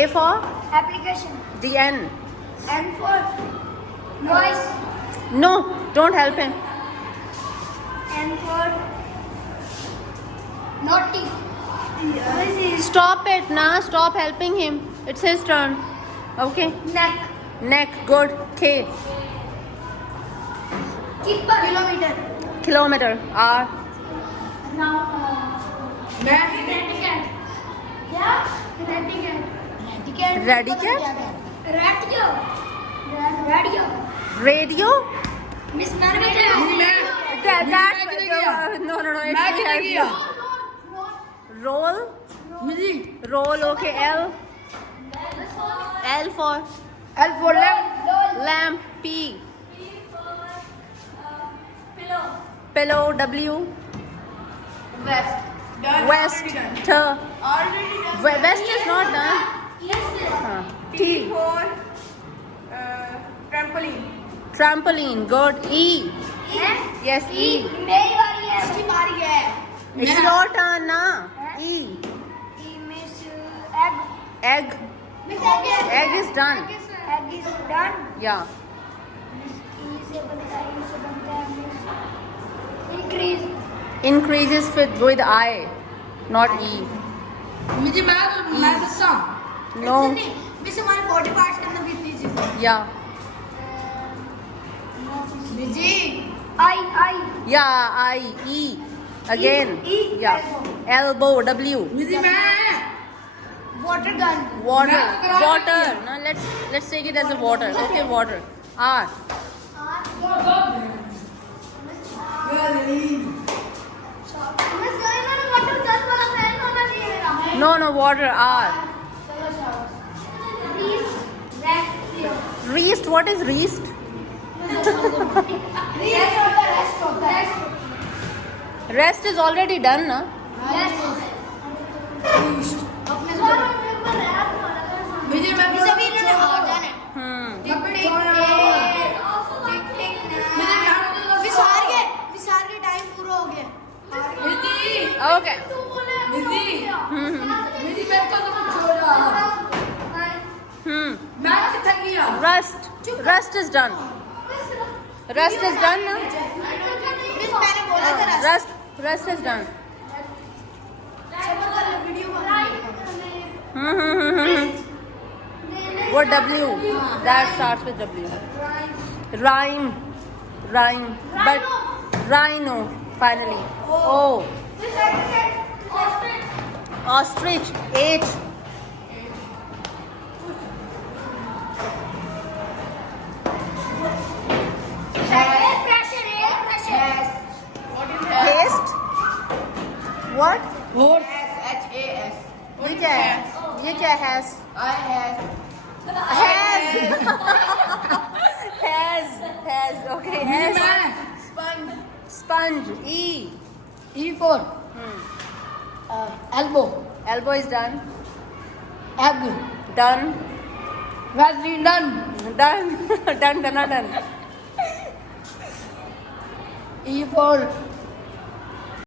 A for Application. the N. N for noise. No, don't help him. N for naughty. Stop it, nah. Stop helping him. It's his turn. Okay. Neck. Neck, good. K. Keeper. Kilometer. Kilometer. R. Radicat. Yeah. Radicat. Radicat. Radio. Radio. Radio. Miss मैंने That's no. It will help you. Roll. Roll. Okay. L. L for lamp. P. Pillow. W. West. T. West is not done. T. for trampoline. Trampoline. Good. E. Yes. E. मेरी बारी है उसकी बारी है It's your turn now. E. Miss egg Egg. Miss egg Egg is done. egg is done Yeah. Miss e से बनता है miss increase Increases with I, not E. मुझे मैं दसा No. मिस हमारे बॉडी पार्ट्स के अंदर भी इतनी चीजें Yeah. Ji I Yeah. I. E. Again. E. Yeah. Elbow. W. मुझे मैं water gun Water. Water. Now let's take it as a water. Okay. Water. R. Miss गए ना water gun वाला फैन होना चाहिए मेरा No. Water. R. rest Reest. What is reest? Rest is already done, na? मुझे मैं सभी इन्होंने हार जाना है विसार के टाइम पूरा हो गया Okay. मुझे मैं तो छोड़ा मैं कितना किया Rust. Rust is done. Rust is done, na? मैंने बोला था Rust is done. What W? That starts with W. Rhyme. But rhino. Finally. O. Ostrich. H. Haste. What? horse HAS ये क्या है? ये क्या है? I has Has. Okay. S. Sponge. E for elbow Elbow is done. egg Done. Vaseline done Done. Done. E for